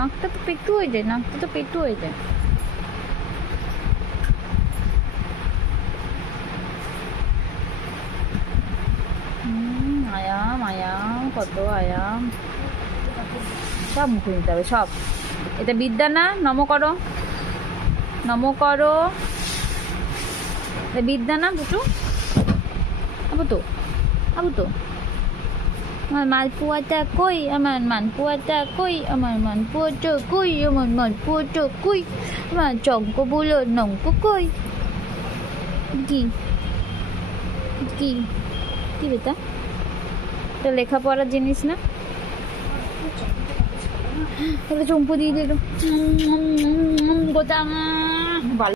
নাকটা তো পেটু হয়ে যায়, নাকটা তো পেটু হয়ে যায়। আয়াম আয়াম কত আয়াম, সব মুখে নিতে হবে সব। এটা বিদ্যা না? নম করো, নম করো। এটা বিদ্যা না বুটু? আবু তো, আবু তো, আমার মালপুয়াটা কই, আমার মালপুয়াটা কই, আমার মালপুয়াটা কই, আমার মালপুয়াটা কই, আমার চঙ্ক বলো নঙ্ক কই। কি কি কি বেটা? এটা লেখাপড়ার জিনিস না? তাহলে চম্পু দিয়ে দিল গোটা